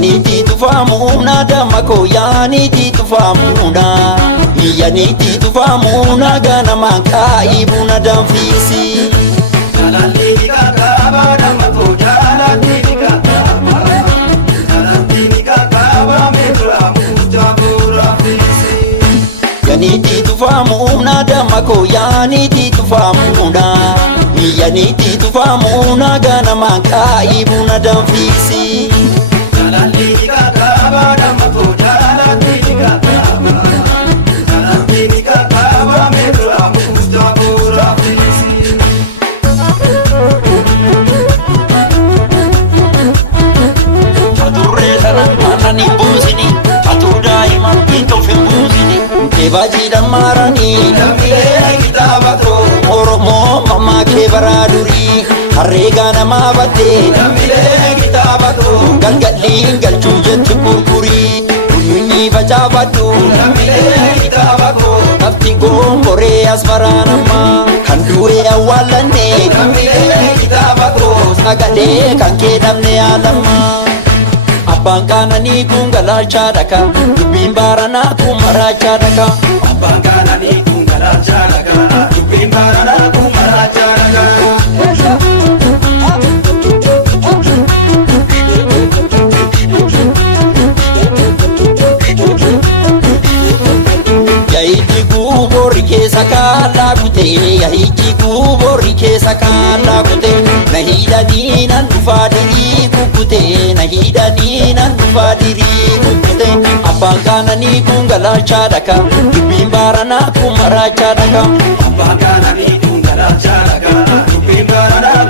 Niitii tufaa munaa damma koo yaa niitii tufaa munaa. Ya niitii tufaa munaa ganamaan kaa'ii buna danfisi. Jaalalli kakaba damma koo jaalalli kakaba. Jaalalli kakaba meetura mucaa bu'uura feesi. Ya niitii tufaa munaa damma koo yaa niitii tufaa munaa. Ya niitii tufaa munaa ganamaan kaa'ii buna danfisi. Jaalalli kakaba damma koo jaalalli kakaba. Jaalalli kakaba meetura mucaa bu'uura feesi. Faturree sana aannan hin buusini. Fatuu daa'ima hin tolfin buusini. Eebaajiidhaan maaranii Lammiilee kitaaba koo. Oromoo mammaa kee baraa durii. Harreegaa namaa battee Lammiilee kitaaba koo. galgalliin galchuu jetti gurgurii. Kunyunyi facaafadhu Lammiilee kitaaba koo. lafti gomboree asmaraa namaa. Kan du'e awwaalannee Lammiilee kitaaba koo. sagalee kan kee dhabne yaalamaa. Abbaan qaananii kun galaalchaa dhaka dubbiin baaranaa kun maraachaa dhaka. Abbaan qaananii kun galaalchaa dhaka dubbiin baaranaa kun maraachaa dhaka. Yaa'ii guuborri keessa kaallaa kutee yaa'ii guuborri keessa kaallaa kutee na hidhanii nan dhufaa dirii kukkutee na hidhanii nan dhufaa dirii kukkutee. Abbaan qaananii kun galaalchaa dhaka dubbiin baaranaa kun maraachaa dhaka. Abbaan qaananii kun galaalchaa dhaka dubbiin baaranaa